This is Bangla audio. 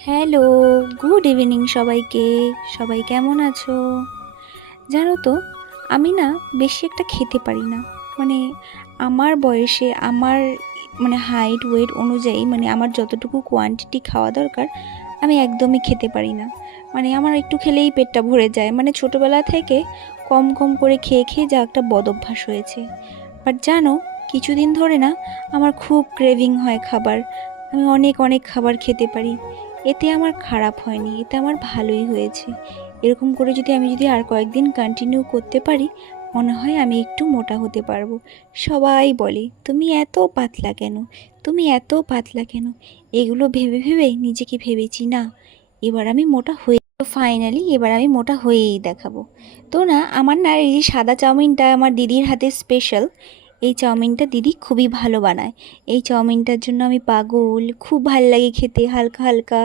হ্যালো, গুড ইভিনিং সবাইকে। সবাই কেমন আছো? জানো তো, আমি না বেশি একটা খেতে পারি না। মানে আমার বয়সে আমার হাইট ওয়েট অনুযায়ী আমার যতটুকু কোয়ান্টিটি খাওয়া দরকার আমি একদমই খেতে পারি না। আমার একটু খেলেই পেটটা ভরে যায়। ছোটোবেলা থেকে কম কম করে খেয়ে খেয়ে যা একটা বদভ্যাস হয়েছে। বাট জানো, কিছুদিন ধরে না আমার খুব ক্রেভিং হয় খাবার। আমি অনেক অনেক খাবার খেতে পারি। এতে আমার খারাপ হয়নি, এতে আমার ভালোই হয়েছে। এরকম করে যদি আর কয়েকদিন কন্টিনিউ করতে পারি, মনে হয় আমি একটু মোটা হতে পারবো। সবাই বলে তুমি এত পাতলা কেন, তুমি এত পাতলা কেন। এগুলো ভেবে ভেবে নিজেকে ভেবেছি না, এবার আমি মোটা হয়ে ফাইনালি এবার আমি মোটা হয়েই দেখাবো। তো না আমার না এই যে সাদা চাউমিনটা আমার দিদির হাতে স্পেশাল। এই চাউমিনটা দিদি খুবই ভালো বানায়। এই চাউমিনটার জন্য আমি পাগল, খুব ভাল লাগে খেতে, হালকা হালকা